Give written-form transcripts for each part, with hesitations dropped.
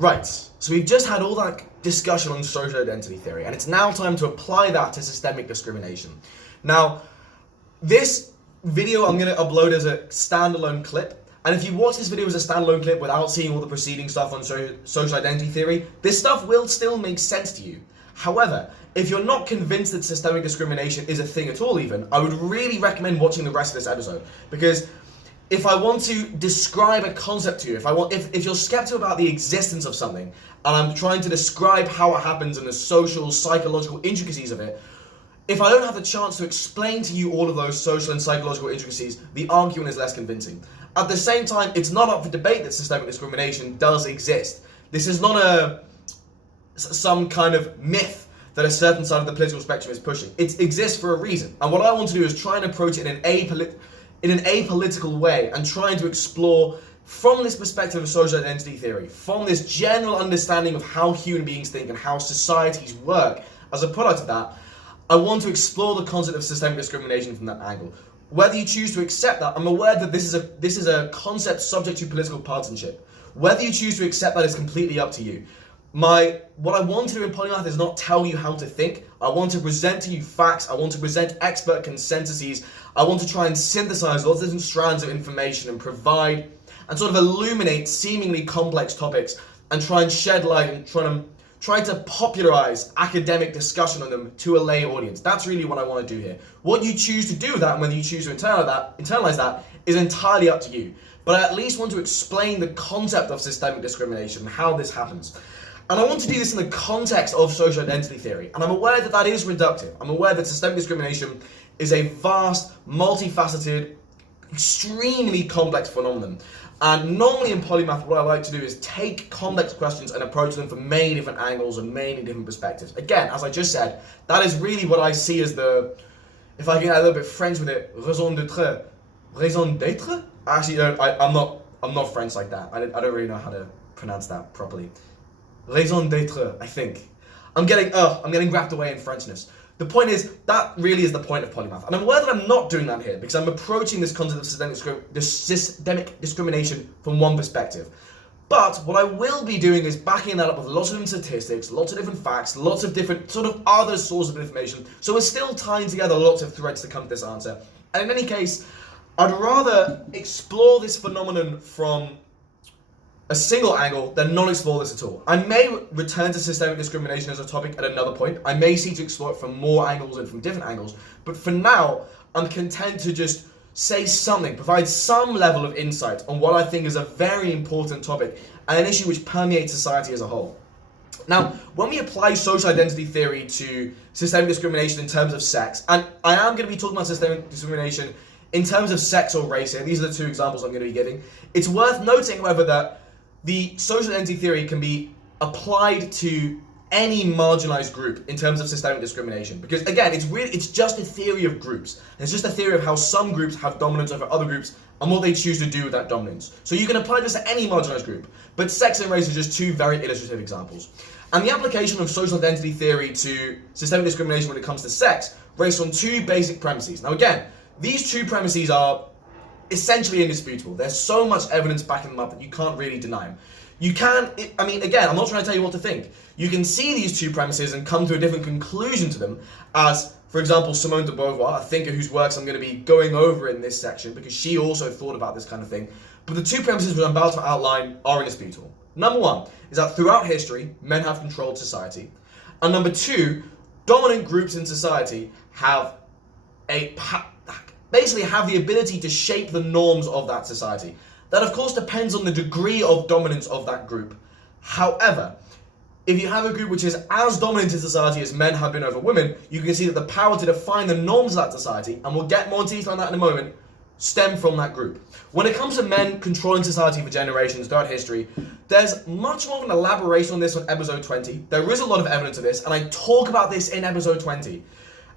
Right, so we've just had all that discussion on social identity theory, and it's now time to apply that to systemic discrimination. Now, this video I'm going to upload as a standalone clip, and if you watch this video as a standalone clip without seeing all the preceding stuff on social identity theory, this stuff will still make sense to you. However, if you're not convinced that systemic discrimination is a thing at all even, I would really recommend watching the rest of this episode, because if I want to describe a concept to you, if you're skeptical about the existence of something, and I'm trying to describe how it happens and the social, psychological intricacies of it, if I don't have the chance to explain to you all of those social and psychological intricacies, the argument is less convincing. At the same time, it's not up for debate that systemic discrimination does exist. This is not some kind of myth that a certain side of the political spectrum is pushing. It exists for a reason. And what I want to do is try and approach it in an apolitical way, and trying to explore from this perspective of social identity theory, from this general understanding of how human beings think and how societies work as a product of that, I want to explore the concept of systemic discrimination from that angle. Whether you choose to accept that, I'm aware that this is a concept subject to political partisanship. Whether you choose to accept that is completely up to you. What I want to do in Polymath is not tell you how to think. I want to present to you facts. I want to present expert consensuses. I want to try and synthesize lots of different strands of information and provide and sort of illuminate seemingly complex topics and try and shed light and try to popularize academic discussion on them to a lay audience. That's really what I want to do here. What you choose to do with that and whether you choose to internalize that is entirely up to you. But I at least want to explain the concept of systemic discrimination and how this happens. And I want to do this in the context of social identity theory. And I'm aware that that is reductive. I'm aware that systemic discrimination is a vast, multifaceted, extremely complex phenomenon. And normally in Polymath, what I like to do is take complex questions and approach them from many different angles and many different perspectives. Again, as I just said, that is really what I see as if I can get a little bit French with it, raison d'être. Raison d'être? Actually, I'm not French like that. I don't really know how to pronounce that properly. Raison d'être, I think. I'm getting wrapped away in Frenchness. The point is, that really is the point of Polymath. And I'm aware that I'm not doing that here, because I'm approaching this concept of systemic discrimination from one perspective. But what I will be doing is backing that up with lots of different statistics, lots of different facts, lots of different sort of other sources of information. So we're still tying together lots of threads to come to this answer. And in any case, I'd rather explore this phenomenon from a single angle than not explore this at all. I may return to systemic discrimination as a topic at another point. I may seek to explore it from more angles and from different angles. But for now, I'm content to just say something, provide some level of insight on what I think is a very important topic and an issue which permeates society as a whole. Now, when we apply social identity theory to systemic discrimination in terms of sex, and I am going to be talking about systemic discrimination in terms of sex or race here, these are the two examples I'm going to be giving. It's worth noting, however, that the social identity theory can be applied to any marginalized group in terms of systemic discrimination. Because again, it's just a theory of groups. It's just a theory of how some groups have dominance over other groups and what they choose to do with that dominance. So you can apply this to any marginalized group, but sex and race are just two very illustrative examples. And the application of social identity theory to systemic discrimination when it comes to sex rests on two basic premises. Now again, these two premises are essentially indisputable. There's so much evidence backing them up that you can't really deny them. Again, I'm not trying to tell you what to think. You can see these two premises and come to a different conclusion to them, as, for example, Simone de Beauvoir, a thinker whose works I'm going to be going over in this section, because she also thought about this kind of thing. But the two premises which I'm about to outline are indisputable. Number one is that throughout history, men have controlled society. And number two, dominant groups in society basically have the ability to shape the norms of that society. That of course depends on the degree of dominance of that group. However, if you have a group which is as dominant in society as men have been over women, you can see that the power to define the norms of that society, and we'll get more detail on that in a moment, stem from that group. When it comes to men controlling society for generations throughout history, there's much more of an elaboration on this on episode 20. There is a lot of evidence of this, and I talk about this in episode 20.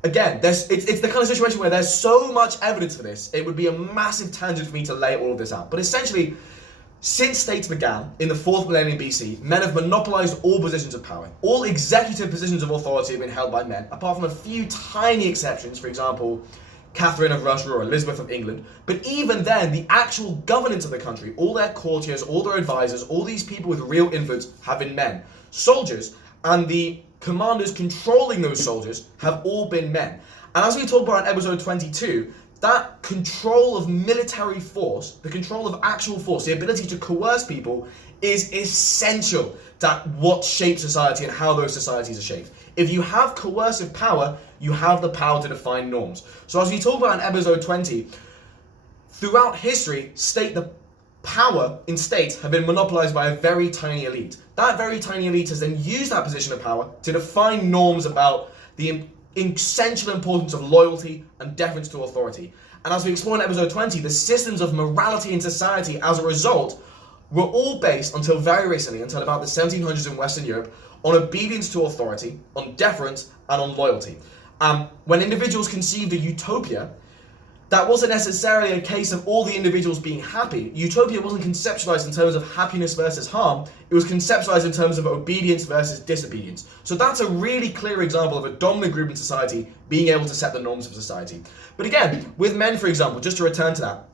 Again, it's the kind of situation where there's so much evidence for this, it would be a massive tangent for me to lay all of this out. But essentially, since states began, in the 4th millennium BC, men have monopolized all positions of power. All executive positions of authority have been held by men, apart from a few tiny exceptions, for example, Catherine of Russia or Elizabeth of England. But even then, the actual governance of the country, all their courtiers, all their advisors, all these people with real influence have been men. Soldiers and the commanders controlling those soldiers have all been men. And as we talked about in episode 22, that control of military force, the control of actual force, the ability to coerce people is essential to what shapes society and how those societies are shaped. If you have coercive power, you have the power to define norms. So as we talked about in episode 20, throughout history, the power in states have been monopolized by a very tiny elite. That very tiny elite has then used that position of power to define norms about the essential importance of loyalty and deference to authority. And as we explore in episode 20, the systems of morality in society as a result were all based, until very recently, until about the 1700s in Western Europe, on obedience to authority, on deference, and on loyalty. When individuals conceived a utopia, that wasn't necessarily a case of all the individuals being happy. Utopia wasn't conceptualized in terms of happiness versus harm. It was conceptualized in terms of obedience versus disobedience. So that's a really clear example of a dominant group in society being able to set the norms of society. But again, with men, for example, just to return to that,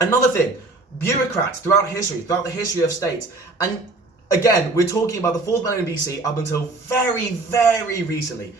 another thing, bureaucrats throughout the history of states, and again, we're talking about the 4th millennium BC up until very, very recently,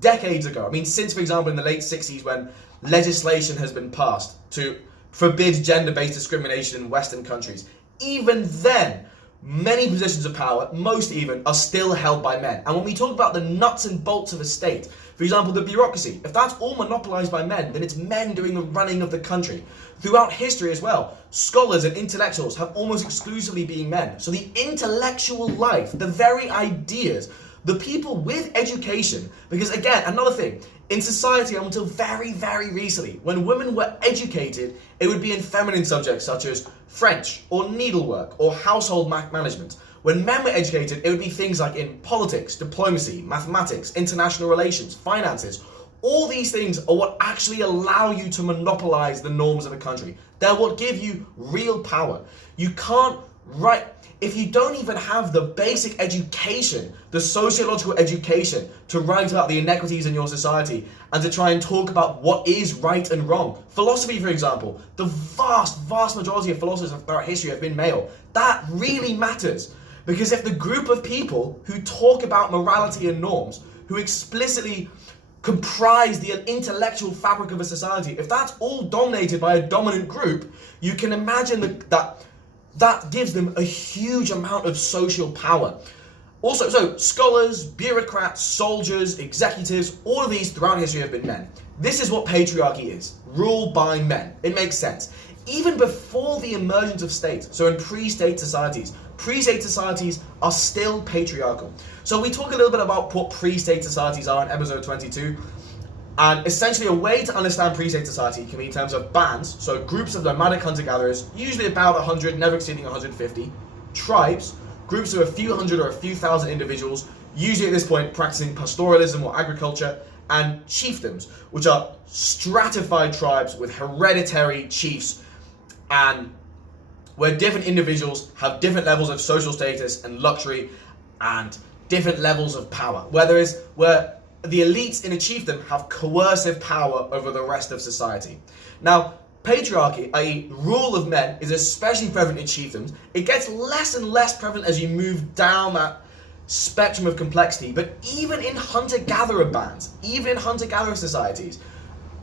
decades ago. I mean, since, for example, in the late 60s when legislation has been passed to forbid gender-based discrimination in Western countries. Even then, many positions of power, most even, are still held by men. And when we talk about the nuts and bolts of a state, for example, the bureaucracy, if that's all monopolized by men, then it's men doing the running of the country. Throughout history as well, scholars and intellectuals have almost exclusively been men. So the intellectual life, the very ideas, the people with education, because again, another thing, in society until very, very recently, when women were educated, it would be in feminine subjects such as French or needlework or household management. When men were educated, it would be things like in politics, diplomacy, mathematics, international relations, finances. All these things are what actually allow you to monopolize the norms of a country. They're what give you real power. You can't if you don't even have the basic education, the sociological education to write about the inequities in your society and to try and talk about what is right and wrong. Philosophy, for example, the vast majority of philosophers throughout history have been male. That really matters, because if the group of people who talk about morality and norms, who explicitly comprise the intellectual fabric of a society, if that's all dominated by a dominant group, you can imagine that gives them a huge amount of social power. Also, so scholars, bureaucrats, soldiers, executives, all of these throughout history have been men. This is what patriarchy is, ruled by men. It makes sense. Even before the emergence of states, so in pre-state societies are still patriarchal. So we talk a little bit about what pre-state societies are in episode 22. And essentially a way to understand pre-state society can be in terms of bands, so groups of nomadic hunter-gatherers, usually about 100, never exceeding 150, tribes, groups of a few hundred or a few thousand individuals, usually at this point practicing pastoralism or agriculture, and chiefdoms, which are stratified tribes with hereditary chiefs, and where different individuals have different levels of social status and luxury and different levels of power, where the elites in a chiefdom have coercive power over the rest of society. Now, patriarchy, i.e. rule of men, is especially prevalent in chiefdoms. It gets less and less prevalent as you move down that spectrum of complexity, but even in hunter-gatherer bands, even in hunter-gatherer societies,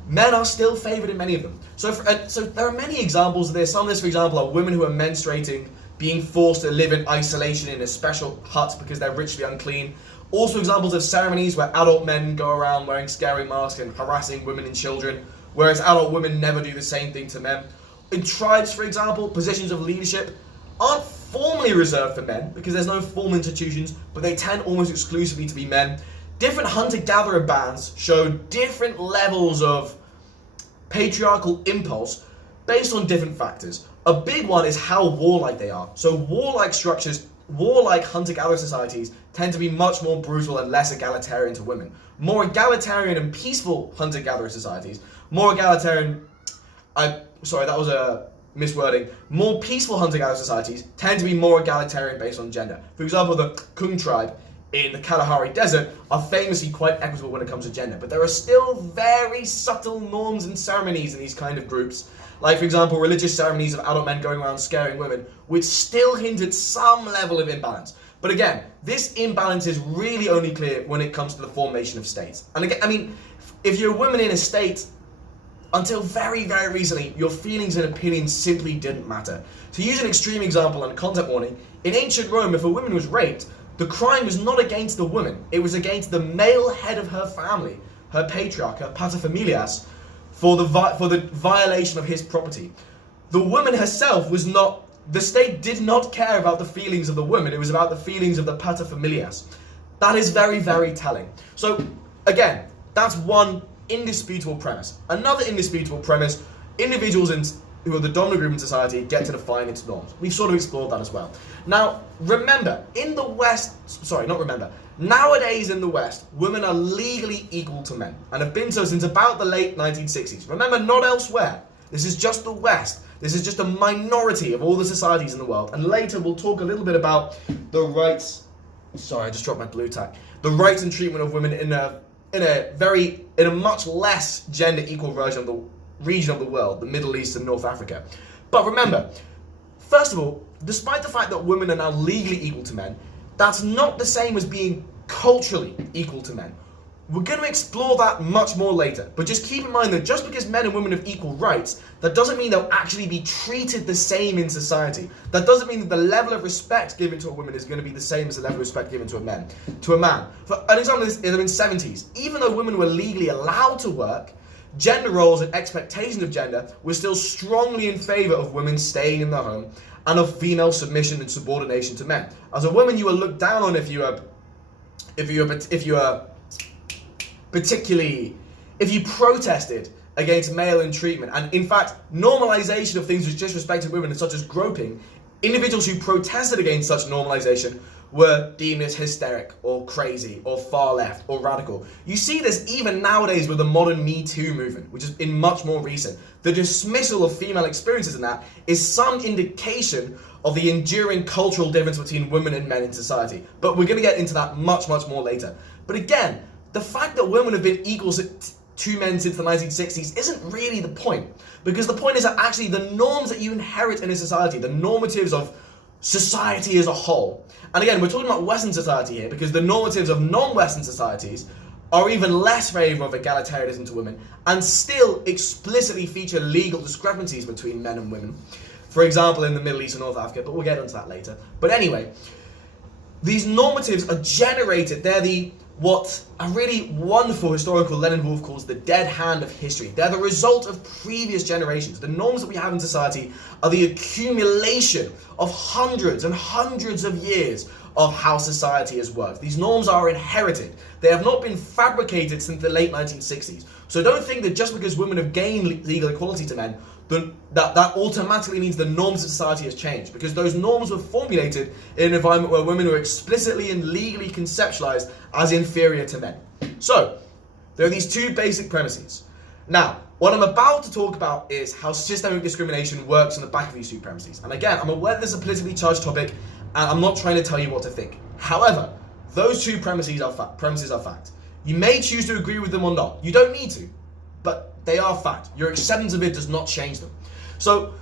men are still favored in many of them. So there are many examples of this. Some of this, for example, are women who are menstruating, being forced to live in isolation in a special hut because they're ritually unclean. Also examples of ceremonies where adult men go around wearing scary masks and harassing women and children, whereas adult women never do the same thing to men. In tribes, for example, positions of leadership aren't formally reserved for men because there's no formal institutions, but they tend almost exclusively to be men. Different hunter-gatherer bands show different levels of patriarchal impulse based on different factors. A big one is how warlike they are. So warlike hunter-gatherer societies tend to be much more brutal and less egalitarian to women. More egalitarian and peaceful hunter-gatherer societies, more peaceful hunter-gatherer societies tend to be more egalitarian based on gender. For example, the Kung tribe in the Kalahari Desert are famously quite equitable when it comes to gender, but there are still very subtle norms and ceremonies in these kind of groups, like for example religious ceremonies of adult men going around scaring women, which still hint at some level of imbalance. But again, this imbalance is really only clear when it comes to the formation of states. And again, I mean, if you're a woman in a state, until very, very recently, your feelings and opinions simply didn't matter. To use an extreme example and a content warning, in ancient Rome, if a woman was raped, the crime was not against the woman, it was against the male head of her family, her patriarch, her paterfamilias, for the violation of his property. The woman herself was not. The state did not care about the feelings of the woman, it was about the feelings of the paterfamilias. That is very, very telling. So, again, that's one indisputable premise. Another indisputable premise, individuals who are the dominant group in society get to define its norms. We've sort of explored that as well. Now, remember, nowadays in the West, women are legally equal to men, and have been so since about the late 1960s. Remember, not elsewhere. This is just the West. This is just a minority of all the societies in the world. And later we'll talk a little bit about the rights. Sorry, I just dropped my blue tack. The rights and treatment of women in a much less gender equal version of the region of the world, the Middle East and North Africa. But remember, first of all, despite the fact that women are now legally equal to men, that's not the same as being culturally equal to men. We're going to explore that much more later, but just keep in mind that just because men and women have equal rights, that doesn't mean they'll actually be treated the same in society. That doesn't mean that the level of respect given to a woman is going to be the same as the level of respect given to a man. For an example in the 70s, even though women were legally allowed to work, gender roles and expectations of gender were still strongly in favor of women staying in the home and of female submission and subordination to men. As a woman, you were looked down on if you protested against male treatment, and in fact, normalization of things which disrespected women, such as groping. Individuals who protested against such normalization were deemed as hysteric or crazy or far left or radical. You see this even nowadays with the modern Me Too movement, which has been much more recent. The dismissal of female experiences in that is some indication of the enduring cultural difference between women and men in society. But we're going to get into that much, much more later. But again, the fact that women have been equal to men since the 1960s isn't really the point. Because the point is that actually the norms that you inherit in a society, the normatives of society as a whole, and again, we're talking about Western society here because the normatives of non-Western societies are even less favourable of egalitarianism to women and still explicitly feature legal discrepancies between men and women. For example, in the Middle East and North Africa, but we'll get into that later. But anyway, these normatives are generated, they're what a really wonderful historical Lenin Wolf calls the dead hand of history. They're the result of previous generations. The norms that we have in society are the accumulation of hundreds and hundreds of years of how society has worked. These norms are inherited. They have not been fabricated since the late 1960s. So don't think that just because women have gained legal equality to men, that automatically means the norms of society has changed, because those norms were formulated in an environment where women were explicitly and legally conceptualized as inferior to men. So, there are these two basic premises. Now, what I'm about to talk about is how systemic discrimination works on the back of these two premises. And again, I'm aware this is a politically charged topic, and I'm not trying to tell you what to think. However, those two premises are fact. You may choose to agree with them or not. You don't need to, but they are fact. Your acceptance of it does not change them. So,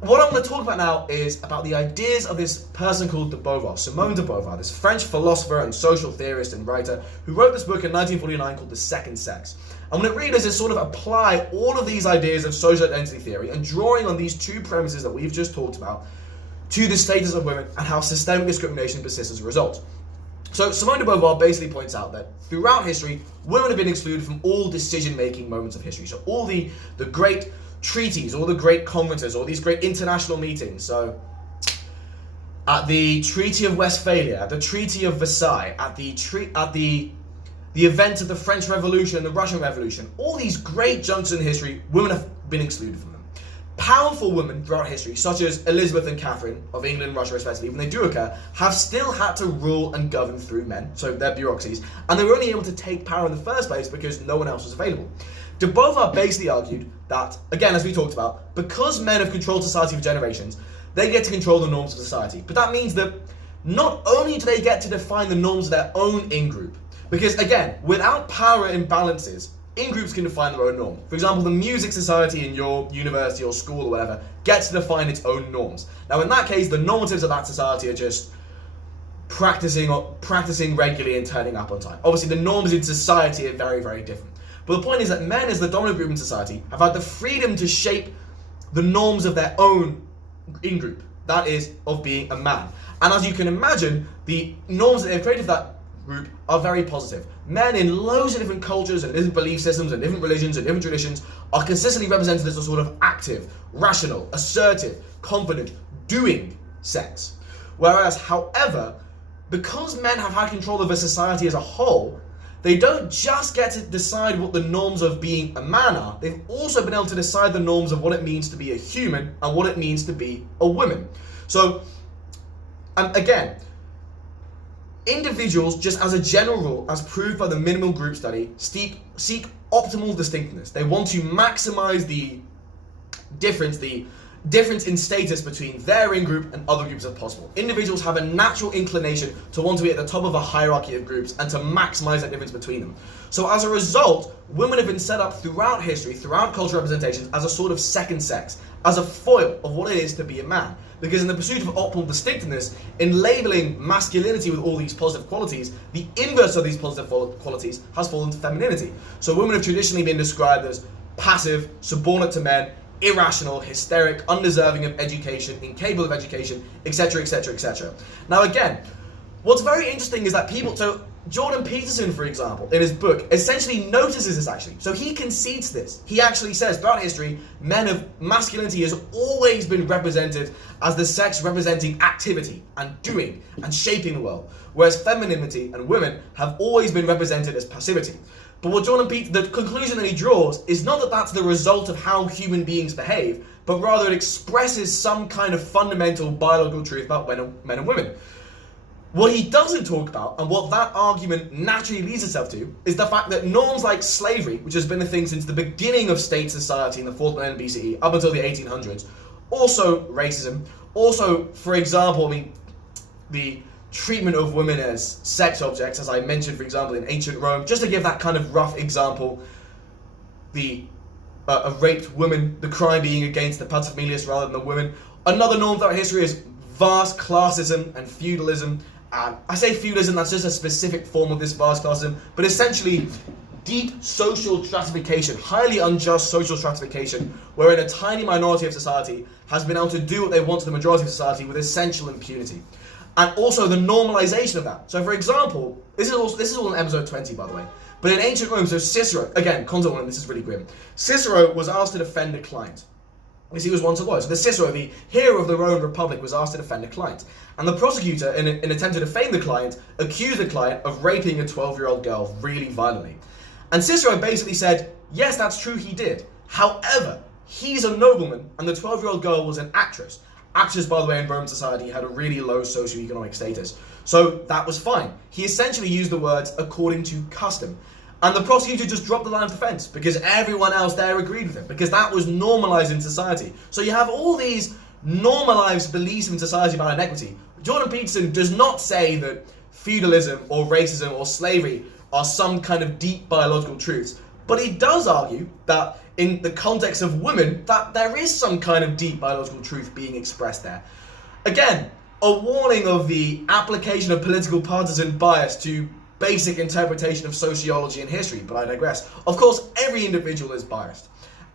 what I'm going to talk about now is about the ideas of this person called de Beauvoir, Simone de Beauvoir, this French philosopher and social theorist and writer who wrote this book in 1949 called The Second Sex. And what it really does is sort of apply all of these ideas of social identity theory and drawing on these two premises that we've just talked about to the status of women and how systemic discrimination persists as a result. So Simone de Beauvoir basically points out that throughout history, women have been excluded from all decision-making moments of history. So all the great treaties, all the great conferences, all these great international meetings. So at the Treaty of Westphalia, at the Treaty of Versailles, at the events of the French Revolution and the Russian Revolution, all these great junctures in history, women have been excluded from them. Powerful women throughout history, such as Elizabeth and Catherine of England and Russia respectively, when they do occur, have still had to rule and govern through men, so their bureaucracies, and they were only able to take power in the first place because no one else was available. De Beauvoir basically argued that, again, as we talked about, because men have controlled society for generations, they get to control the norms of society. But that means that not only do they get to define the norms of their own in-group, because again, without power imbalances, in-groups can define their own norm. For example, the music society in your university or school or whatever gets to define its own norms. Now in that case, the normatives of that society are just practicing regularly and turning up on time. Obviously, the norms in society are very, very different. But the point is that men, as the dominant group in society, have had the freedom to shape the norms of their own in-group. That is, of being a man. And as you can imagine, the norms that they've created for that group are very positive. Men in loads of different cultures and different belief systems and different religions and different traditions are consistently represented as a sort of active, rational, assertive, confident, doing sex. Whereas, however, because men have had control over society as a whole, they don't just get to decide what the norms of being a man are, they've also been able to decide the norms of what it means to be a human and what it means to be a woman. So, again, individuals, just as a general rule, as proved by the minimal group study, seek optimal distinctness. They want to maximize the difference in status between their in-group and other groups if possible. Individuals have a natural inclination to want to be at the top of a hierarchy of groups and to maximize that difference between them. So as a result, women have been set up throughout history, throughout cultural representations, as a sort of second sex, as a foil of what it is to be a man. Because in the pursuit of optimal distinctiveness, in labeling masculinity with all these positive qualities, the inverse of these positive qualities has fallen to femininity. So women have traditionally been described as passive, subordinate to men, irrational, hysteric, undeserving of education, incapable of education, etc., etc., etc. Now again, what's very interesting is that so Jordan Peterson, for example, in his book, essentially notices this actually. So he concedes this. He actually says, throughout history, masculinity has always been represented as the sex representing activity and doing and shaping the world, whereas femininity and women have always been represented as passivity. But the conclusion that he draws is not that that's the result of how human beings behave, but rather it expresses some kind of fundamental biological truth about men and women. What he doesn't talk about, and what that argument naturally leads itself to, is the fact that norms like slavery, which has been a thing since the beginning of state society in the 4th millennium BCE up until the 1800s, also racism, also, for example, the treatment of women as sex objects, as I mentioned, for example, in ancient Rome, just to give that kind of rough example, a raped woman, the crime being against the paterfamilias rather than the women. Another norm throughout history is vast classism and feudalism. I say feudalism, that's just a specific form of this vast classism, but essentially deep social stratification, highly unjust social stratification, wherein a tiny minority of society has been able to do what they want to the majority of society with essential impunity. And also the normalization of that. So for example, this is all in episode 20, by the way, but in ancient Rome, so Cicero, again, content warning, this is really grim. Cicero was asked to defend a client, because he was once a lawyer. So the Cicero, the hero of the Roman Republic, was asked to defend a client. And the prosecutor, in an attempt to defame the client, accused the client of raping a 12-year-old girl really violently. And Cicero basically said, yes, that's true, he did. However, he's a nobleman, and the 12-year-old girl was an actress. Actors, by the way, in Roman society had a really low socioeconomic status. So that was fine. He essentially used the words according to custom. And the prosecutor just dropped the line of defense because everyone else there agreed with him, because that was normalized in society. So you have all these normalized beliefs in society about inequity. Jordan Peterson does not say that feudalism or racism or slavery are some kind of deep biological truths, but he does argue that in the context of women, that there is some kind of deep biological truth being expressed there. Again, a warning of the application of political partisan bias to basic interpretation of sociology and history, but I digress. Of course, every individual is biased.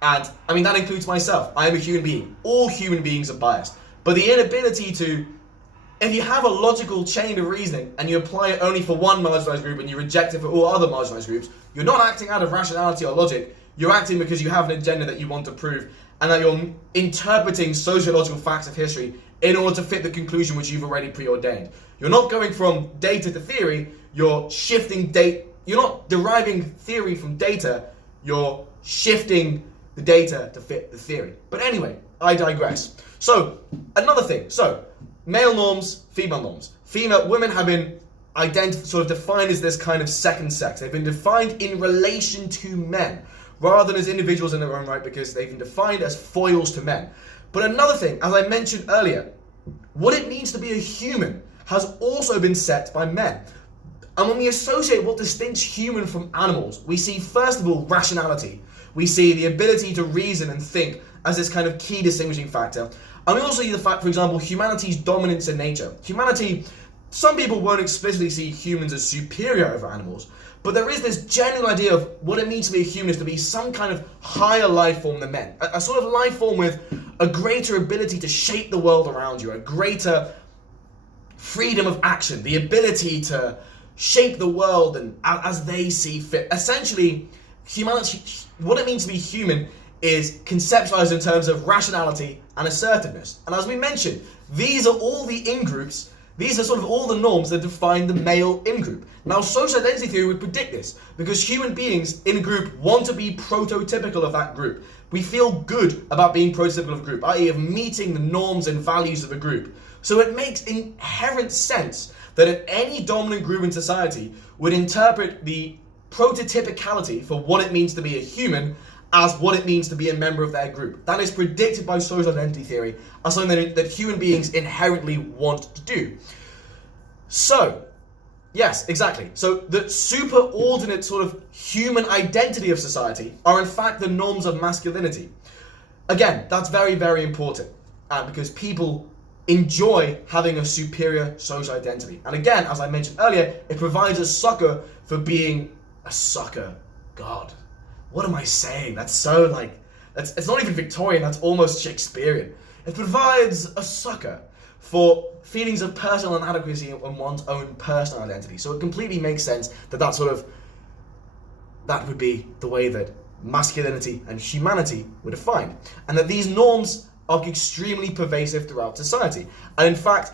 And, that includes myself. I am a human being. All human beings are biased. But the inability to, if you have a logical chain of reasoning and you apply it only for one marginalized group and you reject it for all other marginalized groups, you're not acting out of rationality or logic. You're acting because you have an agenda that you want to prove, and that you're interpreting sociological facts of history in order to fit the conclusion which you've already preordained. You're not going from data to theory, you're shifting you're not deriving theory from data, you're shifting the data to fit the theory. But anyway, I digress. So, another thing. So, male norms, female norms. Women have been sort of defined as this kind of second sex. They've been defined in relation to men, rather than as individuals in their own right, because they've been defined as foils to men. But another thing, as I mentioned earlier, what it means to be a human has also been set by men. And when we associate what distinguishes human from animals, we see first of all rationality. We see the ability to reason and think as this kind of key distinguishing factor. And we also see the fact, for example, humanity's dominance in nature. Humanity, some people won't explicitly see humans as superior over animals, but there is this general idea of what it means to be a human is to be some kind of higher life form than men. A sort of life form with a greater ability to shape the world around you, a greater freedom of action, the ability to shape the world and as they see fit. Essentially, humanity, what it means to be human is conceptualized in terms of rationality and assertiveness. And as we mentioned, these are all the in-groups, these are sort of all the norms that define the male in-group. Now, social identity theory would predict this, because human beings in a group want to be prototypical of that group. We feel good about being prototypical of a group, i.e. of meeting the norms and values of a group. So it makes inherent sense that if any dominant group in society would interpret the prototypicality for what it means to be a human as what it means to be a member of their group. That is predicted by social identity theory as something that human beings inherently want to do. So, yes, exactly. So the superordinate sort of human identity of society are in fact the norms of masculinity. Again, that's very, very important because people enjoy having a superior social identity. And again, as I mentioned earlier, it provides a sucker for being a sucker. God, what am I saying? That's so like, it's not even Victorian, that's almost Shakespearean. It provides a sucker for feelings of personal inadequacy in one's own personal identity. So it completely makes sense that that would be the way that masculinity and humanity were defined. And that these norms are extremely pervasive throughout society. And in fact,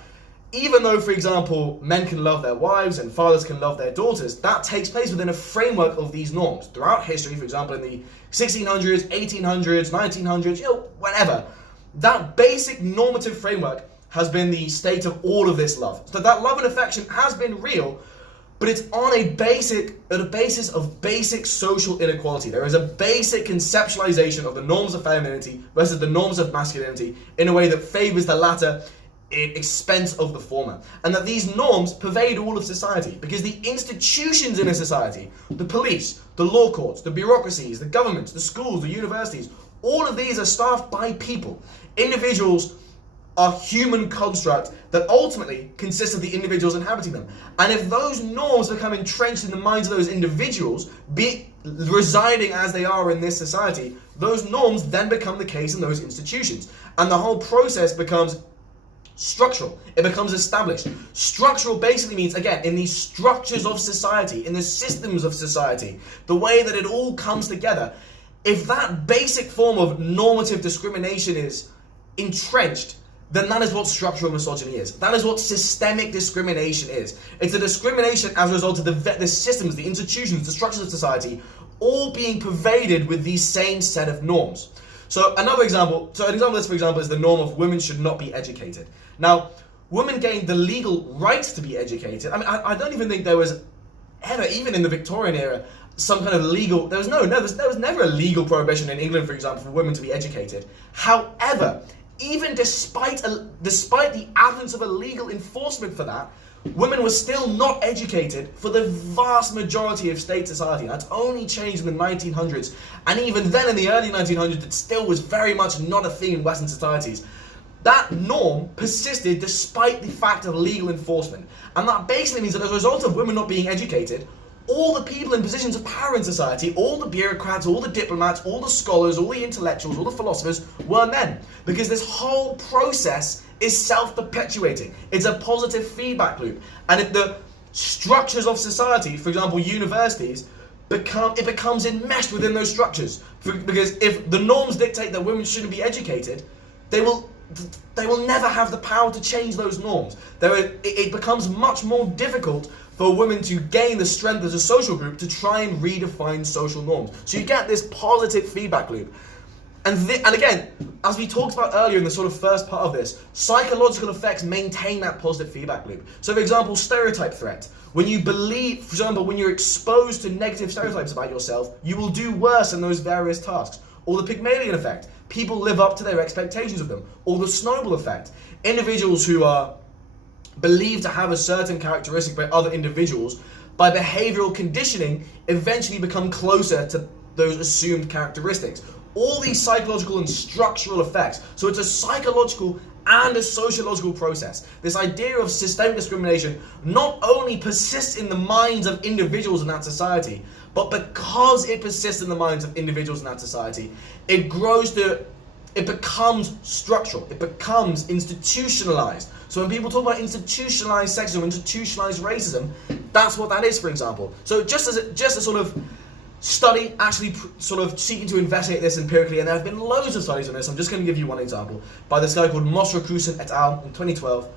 even though, for example, men can love their wives and fathers can love their daughters, that takes place within a framework of these norms. Throughout history, for example, in the 1600s, 1800s, 1900s, whenever, that basic normative framework has been the state of all of this love. So that love and affection has been real, but it's on a basis of basic social inequality. There is a basic conceptualization of the norms of femininity versus the norms of masculinity in a way that favors the latter in expense of the former. And that these norms pervade all of society because the institutions in a society, the police, the law courts, the bureaucracies, the governments, the schools, the universities, all of these are staffed by people. Individuals are human construct that ultimately consists of the individuals inhabiting them. And if those norms become entrenched in the minds of those individuals, residing as they are in this society, those norms then become the case in those institutions. And the whole process becomes structural. It becomes established. Structural basically means, again, in the structures of society, in the systems of society, the way that it all comes together. If that basic form of normative discrimination is entrenched, then that is what structural misogyny is. That is what systemic discrimination is. It's a discrimination as a result of the systems, the institutions, the structures of society, all being pervaded with these same set of norms. So an example of this, for example, is the norm of women should not be educated. Now, women gained the legal right to be educated. I mean, I don't even think there was ever, even in the Victorian era, some kind of legal, there was never a legal prohibition in England, for example, for women to be educated. However, even despite the absence of a legal enforcement for that, women were still not educated for the vast majority of state society. That's only changed in the 1900s. And even then in the early 1900s, it still was very much not a thing in Western societies. That norm persisted despite the fact of legal enforcement. And that basically means that as a result of women not being educated, all the people in positions of power in society, all the bureaucrats, all the diplomats, all the scholars, all the intellectuals, all the philosophers were men. Because this whole process is self-perpetuating. It's a positive feedback loop. And if the structures of society, for example, universities, becomes enmeshed within those structures. Because if the norms dictate that women shouldn't be educated, they will never have the power to change those norms. It becomes much more difficult for women to gain the strength as a social group to try and redefine social norms. So you get this positive feedback loop. And again, as we talked about earlier in the sort of first part of this, psychological effects maintain that positive feedback loop. So for example, stereotype threat. When you believe, for example, when you're exposed to negative stereotypes about yourself, you will do worse in those various tasks. Or the Pygmalion effect. People live up to their expectations of them. Or the snowball effect. Individuals who are believed to have a certain characteristic by other individuals, by behavioral conditioning, eventually become closer to those assumed characteristics. All these psychological and structural effects. So it's a psychological and a sociological process. This idea of systemic discrimination not only persists in the minds of individuals in that society, but because it persists in the minds of individuals in that society, it becomes structural, it becomes institutionalized. So when people talk about institutionalized sexism, institutionalized racism, that's what that is, for example. So just a sort of study actually sort of seeking to investigate this empirically, and there have been loads of studies on this. I'm just going to give you one example by this guy called Mosrakrusen et al. In 2012.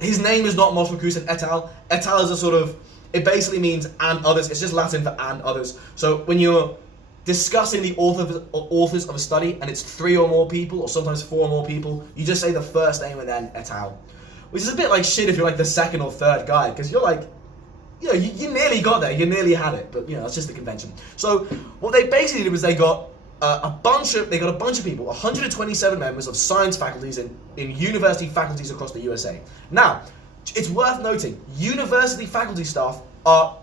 His name is not Mosrakrusen et al. Et al. Is a sort of, it basically means and others. It's just Latin for and others. So when you're discussing the authors of a study and it's 3 or more people, or sometimes 4 or more people, you just say the first name and then et al. Which is a bit like shit if you're like the second or third guy, because you're like, you nearly got there, you nearly had it, but that's just the convention. So what they basically did was they got a bunch of people, 127 members of science faculties in university faculties across the USA. Now, it's worth noting, university faculty staff are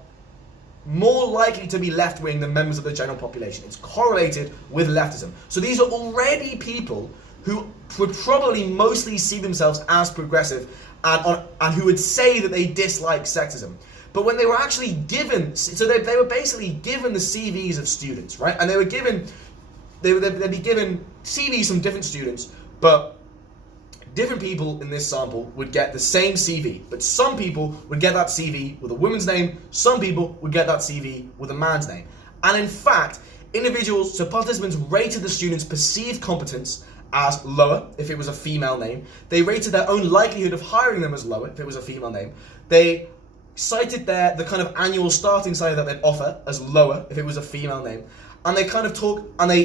more likely to be left-wing than members of the general population. It's correlated with leftism. So these are already people who would probably mostly see themselves as progressive and who would say that they dislike sexism. But when they were actually given, so they were basically given the CVs of students, right? And they'd be given CVs from different students, but different people in this sample would get the same CV. But some people would get that CV with a woman's name, some people would get that CV with a man's name. And in fact, participants rated the students' perceived competence as lower if it was a female name. They rated their own likelihood of hiring them as lower if it was a female name. They cited the kind of annual starting salary that they'd offer as lower if it was a female name. And they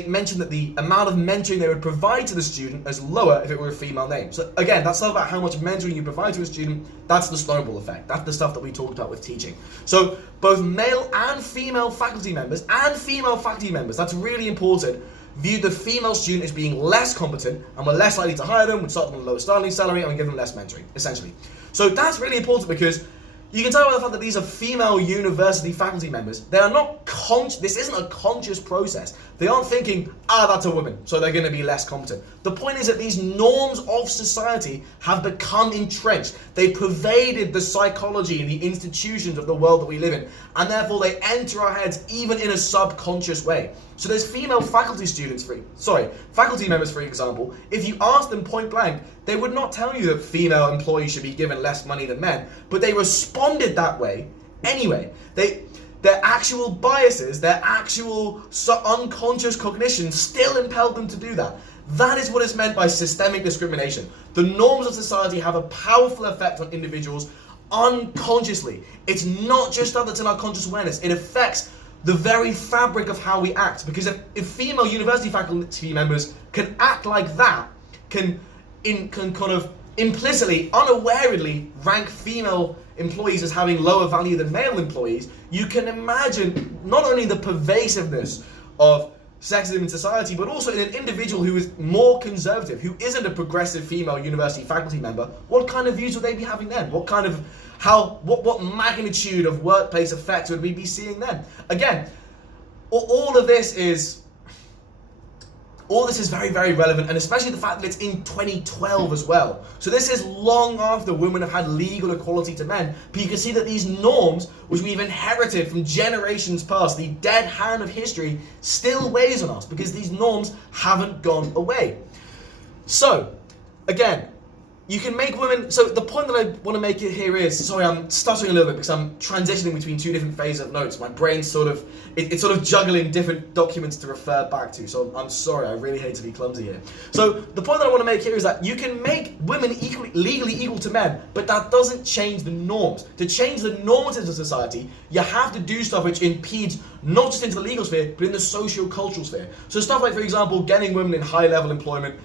mentioned that the amount of mentoring they would provide to the student as lower if it were a female name. So again, that's not about how much mentoring you provide to a student, that's the snowball effect. That's the stuff that we talked about with teaching. So both male and female faculty members, that's really important, viewed the female student as being less competent and were less likely to hire them, would start them on a lower starting salary and would give them less mentoring, essentially. So that's really important because you can tell by the fact that these are female university faculty members. They are not this isn't a conscious process. They aren't thinking, that's a woman, so they're going to be less competent. The point is that these norms of society have become entrenched. They pervaded the psychology and the institutions of the world that we live in, and therefore they enter our heads even in a subconscious way. So there's female faculty members, for example, if you ask them point blank, they would not tell you that female employees should be given less money than men, but they responded that way anyway. Their actual biases, their actual unconscious cognition still impelled them to do that. That is what is meant by systemic discrimination. The norms of society have a powerful effect on individuals unconsciously. It's not just stuff that's in our conscious awareness. It affects the very fabric of how we act. Because if female university faculty members can act like that, can kind of implicitly, unawarely rank female employees as having lower value than male employees, you can imagine not only the pervasiveness of sexism in society, but also in an individual who is more conservative, who isn't a progressive female university faculty member. What kind of views would they be having then? What magnitude of workplace effects would we be seeing then? Again, all of this is very, very relevant, and especially the fact that it's in 2012 as well. So this is long after women have had legal equality to men. But you can see that these norms, which we've inherited from generations past, the dead hand of history, still weighs on us because these norms haven't gone away. So, again, you can make women, so the point that I want to make here is, sorry, I'm stuttering a little bit because I'm transitioning between 2 different phases of notes. My brain's it's sort of juggling different documents to refer back to, so I'm sorry, I really hate to be clumsy here. So the point that I want to make here is that you can make women legally equal to men, but that doesn't change the norms. To change the normatives of society, you have to do stuff which impedes not just into the legal sphere, but in the socio-cultural sphere. So stuff like, for example, getting women in high-level employment,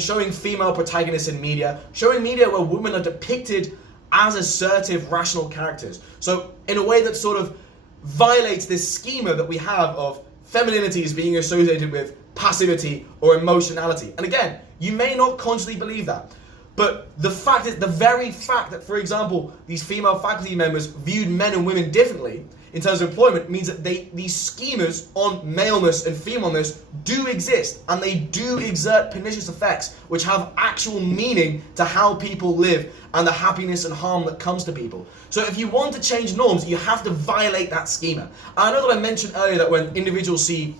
showing female protagonists in media, showing media where women are depicted as assertive, rational characters. So in a way that sort of violates this schema that we have of femininity as being associated with passivity or emotionality. And again, you may not consciously believe that, But the very fact that, for example, these female faculty members viewed men and women differently in terms of employment means that these schemas on maleness and femaleness do exist, and they do exert pernicious effects which have actual meaning to how people live and the happiness and harm that comes to people. So if you want to change norms, you have to violate that schema. I know that I mentioned earlier that when individuals see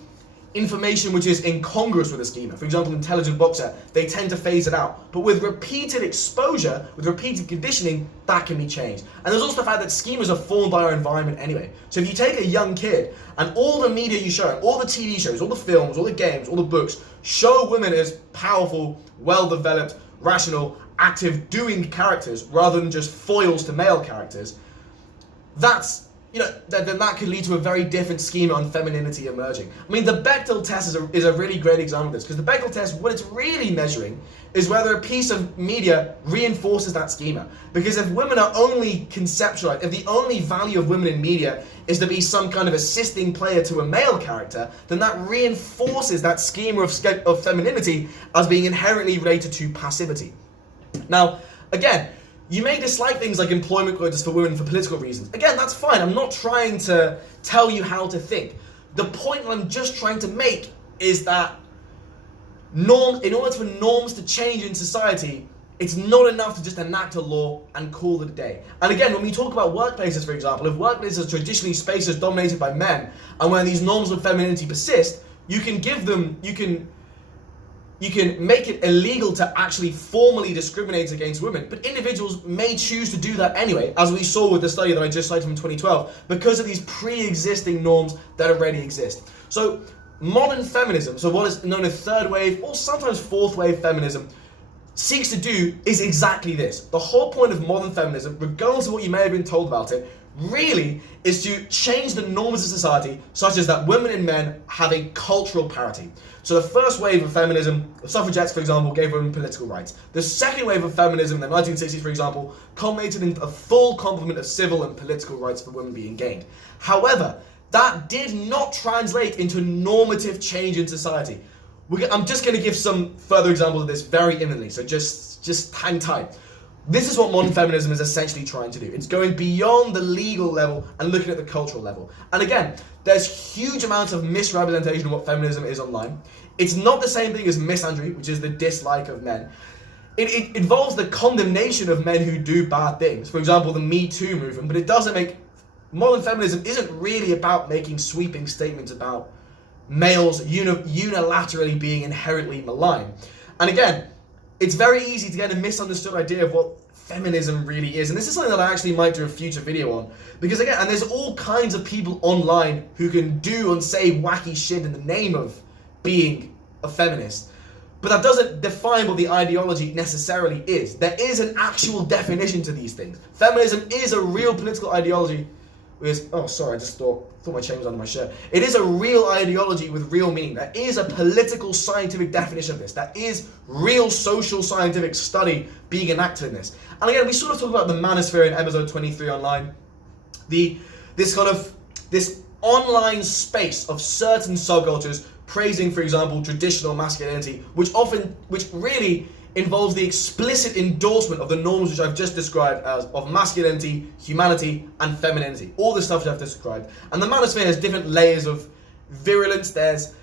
information which is incongruous with a schema, for example, intelligent boxer, they tend to phase it out. But with repeated exposure, with repeated conditioning, that can be changed. And there's also the fact that schemas are formed by our environment anyway. So if you take a young kid and all the media you show, all the TV shows, all the films, all the games, all the books, show women as powerful, well-developed, rational, active, doing characters rather than just foils to male characters, then that could lead to a very different schema on femininity emerging. I mean, the Bechdel test is a really great example of this, because the Bechdel test, what it's really measuring is whether a piece of media reinforces that schema. Because if women are only conceptualized, if the only value of women in media is to be some kind of assisting player to a male character, then that reinforces that schema of femininity as being inherently related to passivity. Now, again, you may dislike things like employment quotas for women for political reasons. Again, that's fine. I'm not trying to tell you how to think. The point I'm just trying to make is that in order for norms to change in society, it's not enough to just enact a law and call it a day. And again, when we talk about workplaces, for example, if workplaces are traditionally spaces dominated by men, and when these norms of femininity persist, you can make it illegal to actually formally discriminate against women, but individuals may choose to do that anyway, as we saw with the study that I just cited from 2012, because of these pre-existing norms that already exist. So modern feminism, so what is known as third wave or sometimes fourth wave feminism, seeks to do is exactly this. The whole point of modern feminism, regardless of what you may have been told about it, really is to change the norms of society such as that women and men have a cultural parity. So the first wave of feminism, the suffragettes, for example, gave women political rights. The second wave of feminism in the 1960s, for example, culminated in a full complement of civil and political rights for women being gained. However, that did not translate into normative change in society. I'm just going to give some further examples of this very imminently, so just hang tight. This is what modern feminism is essentially trying to do. It's going beyond the legal level and looking at the cultural level. And again, there's huge amounts of misrepresentation of what feminism is online. It's not the same thing as misandry, which is the dislike of men. It involves the condemnation of men who do bad things. For example, the Me Too movement, but it doesn't make... Modern feminism isn't really about making sweeping statements about males unilaterally being inherently malign. And again, it's very easy to get a misunderstood idea of what feminism really is. And this is something that I actually might do a future video on. Because again, and there's all kinds of people online who can do and say wacky shit in the name of being a feminist. But that doesn't define what the ideology necessarily is. There is an actual definition to these things. Feminism is a real political ideology. Oh, sorry, I just thought my chain was under my shirt. It is a real ideology with real meaning. There is a political scientific definition of this. That is real social scientific study being enacted in this. And again, we sort of talk about the manosphere in episode 23 online. This online space of certain subcultures praising, for example, traditional masculinity, which really involves the explicit endorsement of the norms which I've just described as of masculinity, humanity, and femininity. All the stuff which I've described. And the manosphere has different layers of virulence. There's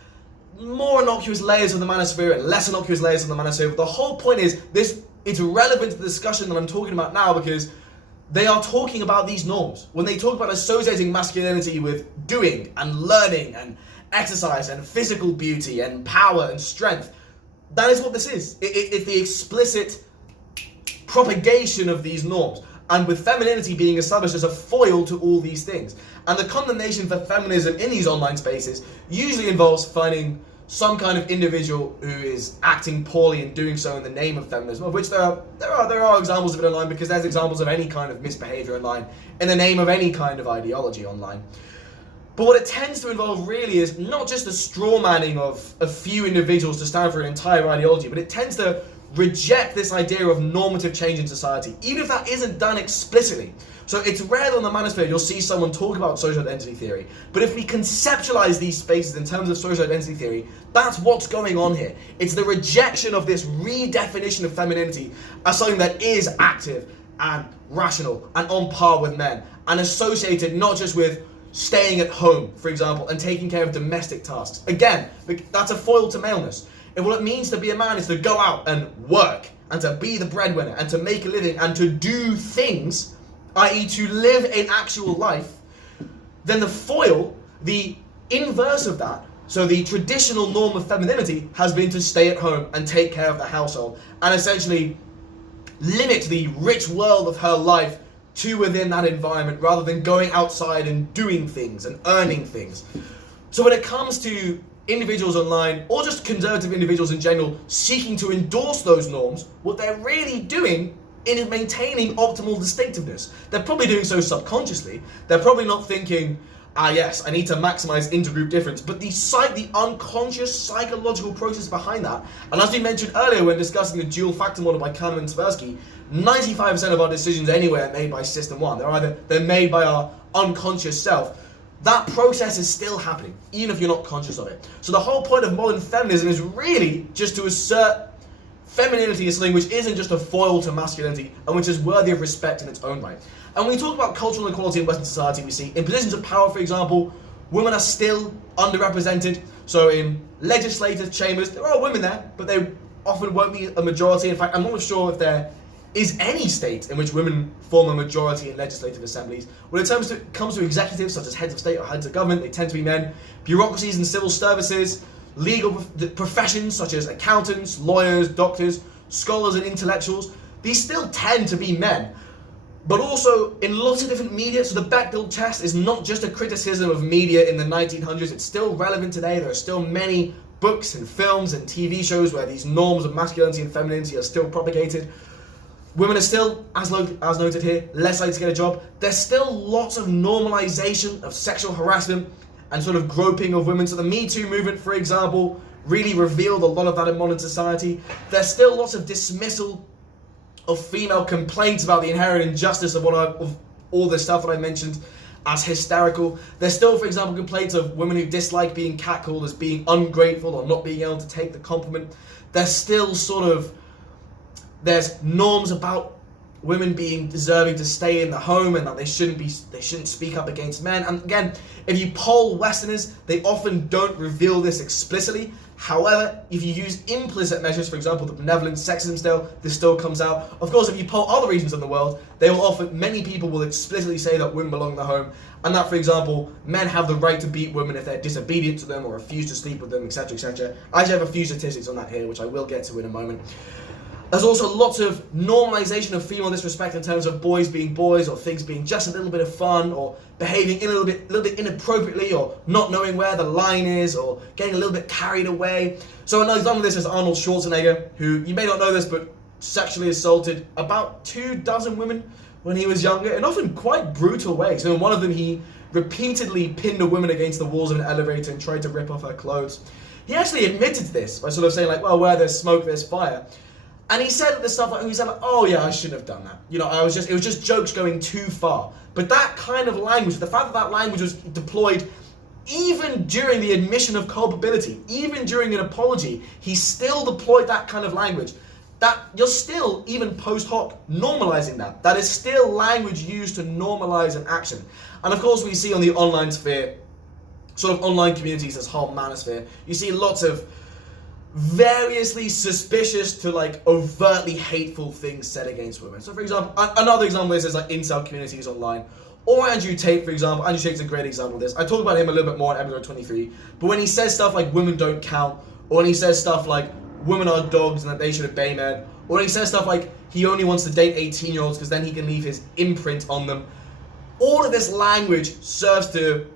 more innocuous layers of the manosphere and less innocuous layers of the manosphere. But the whole point is it's relevant to the discussion that I'm talking about now, because they are talking about these norms. When they talk about associating masculinity with doing and learning and exercise and physical beauty and power and strength, that is what this is. It's the explicit propagation of these norms. And with femininity being established as a foil to all these things. And the condemnation for feminism in these online spaces usually involves finding some kind of individual who is acting poorly and doing so in the name of feminism, of which there are examples of it online, because there's examples of any kind of misbehavior online in the name of any kind of ideology online. But what it tends to involve really is not just the straw manning of a few individuals to stand for an entire ideology, but it tends to reject this idea of normative change in society, even if that isn't done explicitly. So it's rare that on the manosphere you'll see someone talk about social identity theory. But if we conceptualize these spaces in terms of social identity theory, that's what's going on here. It's the rejection of this redefinition of femininity as something that is active and rational and on par with men, and associated not just with staying at home, for example, and taking care of domestic tasks. Again, that's a foil to maleness. And what it means to be a man is to go out and work, and to be the breadwinner, and to make a living, and to do things, i.e. to live an actual life. Then the foil, the inverse of that, so the traditional norm of femininity has been to stay at home and take care of the household, and essentially limit the rich world of her life to within that environment, rather than going outside and doing things and earning things. So when it comes to individuals online, or just conservative individuals in general, seeking to endorse those norms, what they're really doing is maintaining optimal distinctiveness. They're probably doing so subconsciously. They're probably not thinking, yes, I need to maximize intergroup difference, but the unconscious psychological process behind that. And as we mentioned earlier when discussing the dual factor model by Kahneman and Tversky, 95% of our decisions anyway are made by system one. They're made by our unconscious self. That process is still happening, even if you're not conscious of it. So the whole point of modern feminism is really just to assert femininity as something which isn't just a foil to masculinity, and which is worthy of respect in its own right. And when we talk about cultural inequality in Western society, we see in positions of power, for example, women are still underrepresented. So in legislative chambers, there are women there, but they often won't be a majority. In fact, I'm not sure if there is any state in which women form a majority in legislative assemblies. When it comes to executives, such as heads of state or heads of government, they tend to be men. Bureaucracies and civil services, legal professions such as accountants, lawyers, doctors, scholars and intellectuals, these still tend to be men. But also in lots of different media, so the Bechdel test is not just a criticism of media in the 1900s, it's still relevant today. There are still many books and films and TV shows where these norms of masculinity and femininity are still propagated. Women are still, as noted here, less likely to get a job. There's still lots of normalization of sexual harassment and sort of groping of women. So the Me Too movement, for example, really revealed a lot of that in modern society. There's still lots of dismissal of female complaints about the inherent injustice of all the stuff that I mentioned as hysterical. There's still, for example, complaints of women who dislike being catcalled as being ungrateful or not being able to take the compliment. There's still there's norms about women being deserving to stay in the home and that they shouldn't speak up against men. And again, if you poll Westerners, they often don't reveal this explicitly. However, if you use implicit measures, for example, the benevolent sexism scale, this still comes out. Of course, if you poll other regions of the world, many people will explicitly say that women belong in the home, and that, for example, men have the right to beat women if they're disobedient to them or refuse to sleep with them, etc., etc. I actually have a few statistics on that here, which I will get to in a moment. There's also lots of normalization of female disrespect in terms of boys being boys, or things being just a little bit of fun, or behaving a little bit inappropriately, or not knowing where the line is, or getting a little bit carried away. So another example of this is Arnold Schwarzenegger, who, you may not know this, but sexually assaulted about 24 women when he was younger, in often quite brutal ways. So in one of them, he repeatedly pinned a woman against the walls of an elevator and tried to rip off her clothes. He actually admitted to this by sort of saying, like, well, where there's smoke, there's fire. And he said the stuff like, oh yeah, I shouldn't have done that. You know, it was just jokes going too far. But that kind of language, the fact that language was deployed even during the admission of culpability, even during an apology, he still deployed that kind of language. That you're still, even post hoc, normalizing that. That is still language used to normalize an action. And of course we see on the online sphere, sort of online communities, this whole manosphere, you see lots of variously suspicious to like overtly hateful things said against women. So for example, another example of this is like incel communities online. Or Andrew Tate, for example. Andrew Tate's a great example of this. I talk about him a little bit more in episode 23. But when he says stuff like women don't count, or when he says stuff like women are dogs and that they should obey men, or when he says stuff like he only wants to date 18-year-olds because then he can leave his imprint on them, all of this language serves to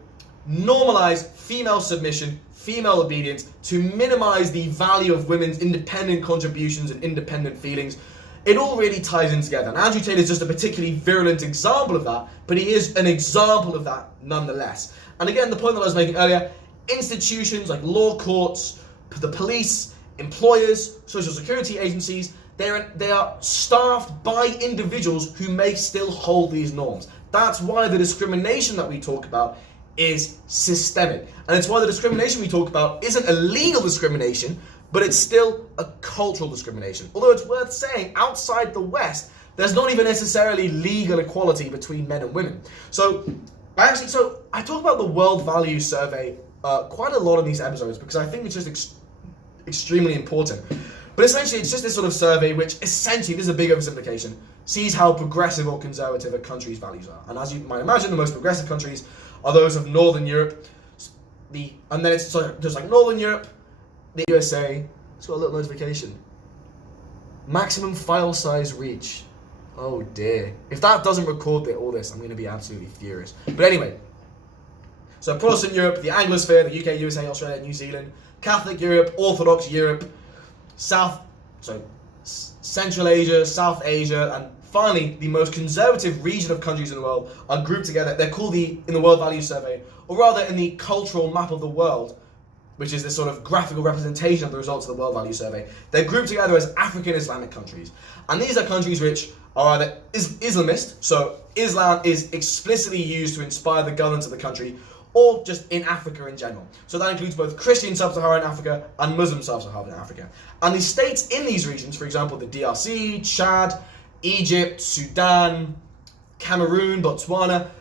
normalize female submission, female obedience, to minimize the value of women's independent contributions and independent feelings. It all really ties in together. And Andrew Tate is just a particularly virulent example of that, but he is an example of that nonetheless. And again, the point that I was making earlier, institutions like law courts, the police, employers, social security agencies, they are staffed by individuals who may still hold these norms. That's why the discrimination that we talk about is systemic. And it's why the discrimination we talk about isn't a legal discrimination, but it's still a cultural discrimination. Although it's worth saying, outside the West, there's not even necessarily legal equality between men and women. So I talk about the World Values Survey quite a lot in these episodes because I think it's just extremely important. But essentially, it's just this sort of survey which essentially, this is a big oversimplification, sees how progressive or conservative a country's values are. And as you might imagine, the most progressive countries are those of Northern Europe. And then it's just like Northern Europe, the USA. It's got a little notification. Maximum file size reach. Oh dear. If that doesn't record all this, I'm going to be absolutely furious. But anyway. So Protestant Europe, the Anglosphere, the UK, USA, Australia, New Zealand, Catholic Europe, Orthodox Europe, Central Asia, South Asia, and finally, the most conservative region of countries in the world are grouped together. They're called in the World Values Survey, or rather in the cultural map of the world, which is this sort of graphical representation of the results of the World Values Survey. They're grouped together as African Islamic countries. And these are countries which are either Islamist, so Islam is explicitly used to inspire the governance of the country, or just in Africa in general. So that includes both Christian sub-Saharan Africa and Muslim sub-Saharan Africa. And the states in these regions, for example, the DRC, Chad, Egypt, Sudan, Cameroon, Botswana,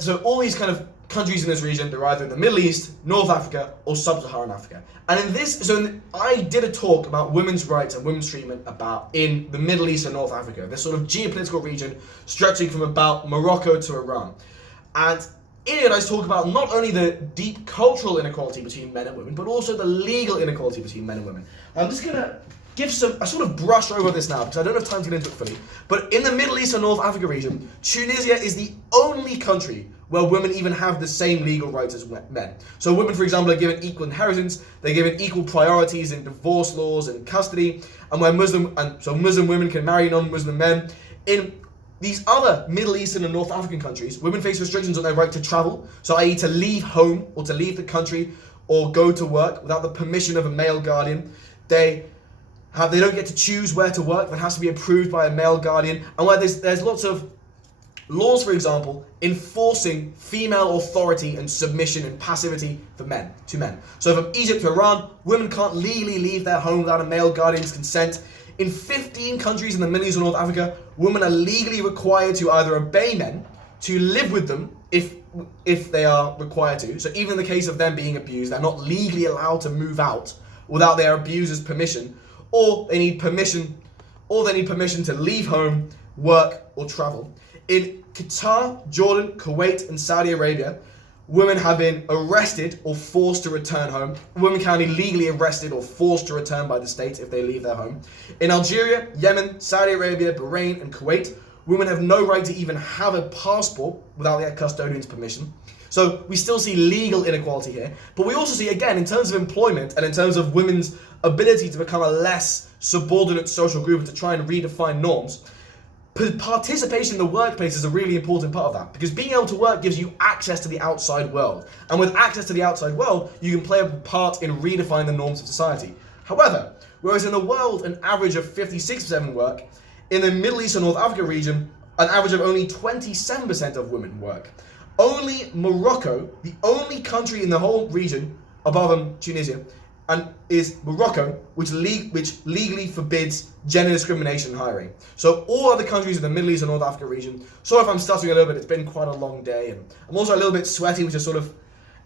so all these kind of countries in this region, they're either in the Middle East, North Africa, or sub-Saharan Africa. And I did a talk about women's rights and women's treatment in the Middle East and North Africa, this sort of geopolitical region stretching from about Morocco to Iran. And in it, I talk about not only the deep cultural inequality between men and women, but also the legal inequality between men and women. I'm just going to I sort of brush over this now because I don't have time to get into it fully. But in the Middle East and North Africa region, Tunisia is the only country where women even have the same legal rights as men. So women, for example, are given equal inheritance, they're given equal priorities in divorce laws and custody, and Muslim women can marry non-Muslim men. In these other Middle Eastern and North African countries, women face restrictions on their right to travel, so i.e. to leave home or to leave the country or go to work without the permission of a male guardian. They don't get to choose where to work. That has to be approved by a male guardian. And where there's lots of laws, for example, enforcing female authority and submission and passivity to men. So from Egypt to Iran, women can't legally leave their home without a male guardian's consent. In 15 countries in the Middle East and North Africa, women are legally required to either obey men, to live with them if they are required to. So even in the case of them being abused, they're not legally allowed to move out without their abuser's permission. Or they need permission to leave home, work, or travel. In Qatar, Jordan, Kuwait, and Saudi Arabia, women have been arrested or forced to return home. Women can be legally arrested or forced to return by the state if they leave their home. In Algeria, Yemen, Saudi Arabia, Bahrain, and Kuwait, women have no right to even have a passport without their custodian's permission. So we still see legal inequality here, but we also see, again, in terms of employment and in terms of women's ability to become a less subordinate social group and to try and redefine norms, participation in the workplace is a really important part of that, because being able to work gives you access to the outside world. And with access to the outside world, you can play a part in redefining the norms of society. However, whereas in the world, an average of 56% work, in the Middle East and North Africa region, an average of only 27% of women work. Only Morocco, the only country in the whole region, above Tunisia, and is Morocco, which legally forbids gender discrimination in hiring. So all other countries in the Middle East and North Africa region. Sorry if I'm stuttering a little bit, it's been quite a long day, and I'm also a little bit sweaty, which is sort of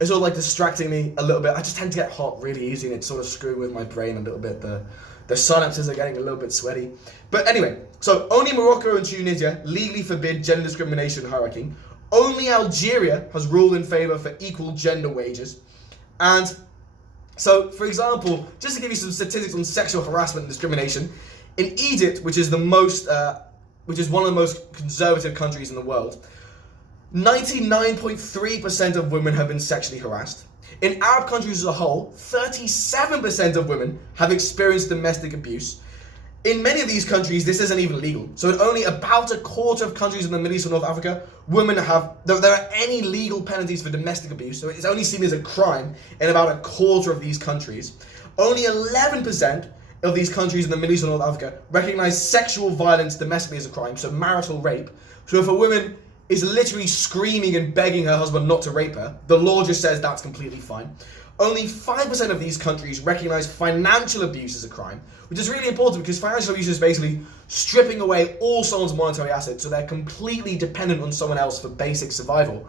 like distracting me a little bit. I just tend to get hot really easy, and it's sort of screwing with my brain a little bit. The synapses are getting a little bit sweaty. But anyway, so only Morocco and Tunisia legally forbid gender discrimination in hiring. Only Algeria has ruled in favor for equal gender wages. And so, for example, just to give you some statistics on sexual harassment and discrimination, in Egypt, which is one of the most conservative countries in the world, 99.3% of women have been sexually harassed. In Arab countries as a whole, 37% of women have experienced domestic abuse. In many of these countries, this isn't even legal. So in only about a quarter of countries in the Middle East and North Africa, there are any legal penalties for domestic abuse. So it's only seen as a crime in about a quarter of these countries. Only 11% of these countries in the Middle East and North Africa recognize sexual violence domestically as a crime, so marital rape. So if a woman is literally screaming and begging her husband not to rape her. The law just says that's completely fine. Only 5% of these countries recognize financial abuse as a crime, which is really important because financial abuse is basically stripping away all someone's monetary assets so they're completely dependent on someone else for basic survival.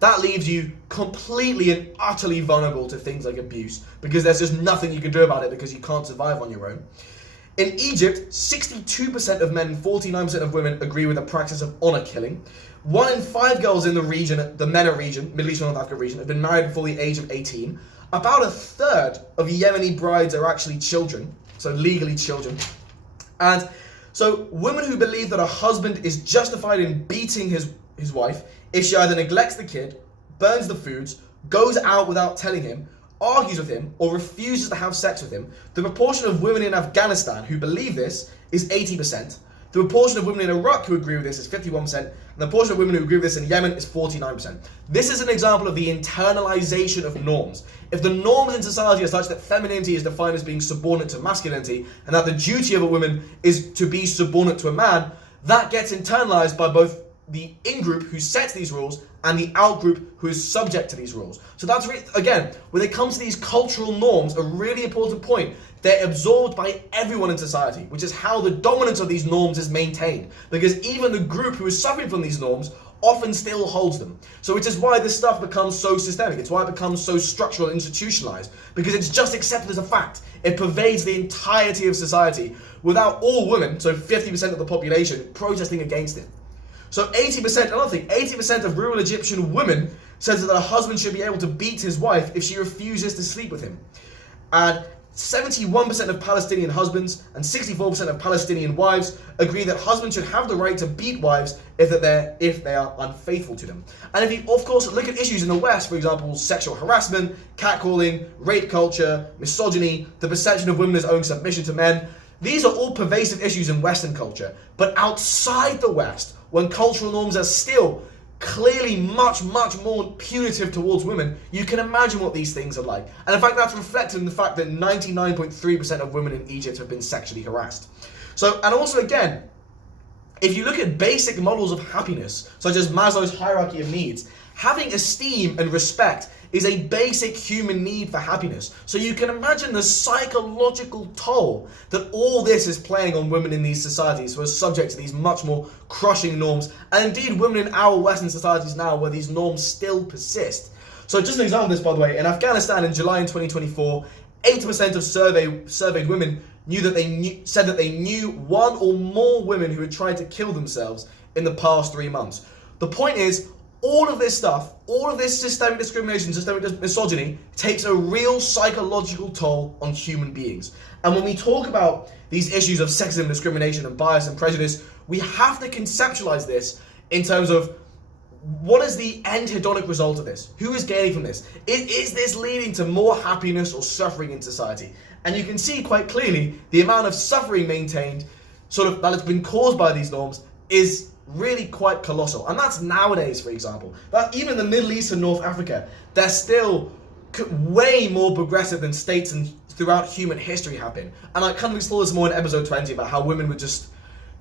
That leaves you completely and utterly vulnerable to things like abuse because there's just nothing you can do about it because you can't survive on your own. In Egypt, 62% of men and 49% of women agree with the practice of honor killing. 1 in 5 girls in the region, the MENA region, Middle East and North Africa region, have been married before the age of 18. About a third of Yemeni brides are actually children, so legally children. And so women who believe that a husband is justified in beating his wife if she either neglects the kid, burns the foods, goes out without telling him, argues with him, or refuses to have sex with him, the proportion of women in Afghanistan who believe this is 80%. The proportion of women in Iraq who agree with this is 51%, and the proportion of women who agree with this in Yemen is 49%. This is an example of the internalization of norms. If the norms in society are such that femininity is defined as being subordinate to masculinity, and that the duty of a woman is to be subordinate to a man, that gets internalized by both the in-group who sets these rules and the out-group who is subject to these rules. So that's really, again, when it comes to these cultural norms, a really important point. They're absorbed by everyone in society, which is how the dominance of these norms is maintained. Because even the group who is suffering from these norms often still holds them. So which is why this stuff becomes so systemic. It's why it becomes so structural and institutionalized. Because it's just accepted as a fact. It pervades the entirety of society without all women, so 50% of the population, protesting against it. So 80%, another thing, 80% of rural Egyptian women says that a husband should be able to beat his wife if she refuses to sleep with him. And 71% of Palestinian husbands and 64% of Palestinian wives agree that husbands should have the right to beat wives if they are unfaithful to them. And if you, of course, look at issues in the West, for example, sexual harassment, catcalling, rape culture, misogyny, the perception of women as owing submission to men, these are all pervasive issues in Western culture. But outside the West, when cultural norms are still clearly much more punitive towards women, you can imagine what these things are like. And in fact, that's reflected in the fact that 99.3% of women in Egypt have been sexually harassed. So, and also again, if you look at basic models of happiness, such as Maslow's hierarchy of needs, having esteem and respect is a basic human need for happiness. So you can imagine the psychological toll that all this is playing on women in these societies who are subject to these much more crushing norms, and indeed women in our Western societies now where these norms still persist. So just an example of this, by the way, in Afghanistan in July in 2024, 80% of surveyed women said that they knew one or more women who had tried to kill themselves in the past 3 months. The point is, all of this stuff, all of this systemic discrimination, systemic misogyny, takes a real psychological toll on human beings. And when we talk about these issues of sexism, discrimination, and bias and prejudice, we have to conceptualize this in terms of what is the end hedonic result of this? Who is gaining from this? Is this leading to more happiness or suffering in society? And you can see quite clearly the amount of suffering maintained, sort of that has been caused by these norms, is really quite colossal. And that's nowadays, for example. That even in the Middle East and North Africa, they're still way more progressive than states and throughout human history have been. And I kind of explore this more in episode 20 about how women were just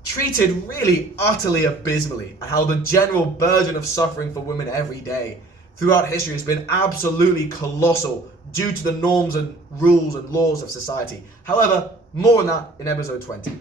treated really utterly abysmally, and how the general burden of suffering for women every day throughout history has been absolutely colossal due to the norms and rules and laws of society. However, more on that in episode 20.